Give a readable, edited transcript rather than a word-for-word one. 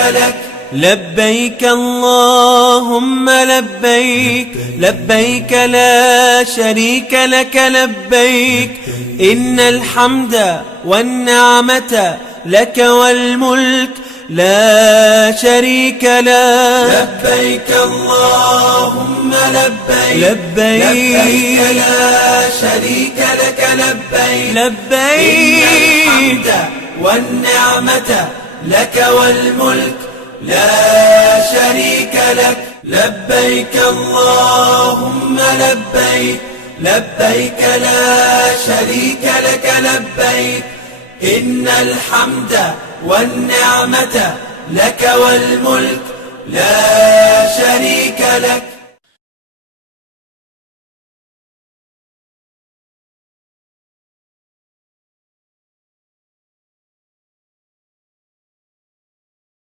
لك. لبيك اللهم لبيك، لبيك لا شريك لك لبيك، إن الحمد والنعمة لك والملك لا شريك لك. لبيك اللهم لبيك، لبيك لا شريك لك لبيك، لبيك إن الحمد والنعمة لك والملك لا شريك لك. لبيك اللهم لبيك، لبيك لا شريك لك لبيك، إن الحمد والنعمة لك والملك لا شريك لك.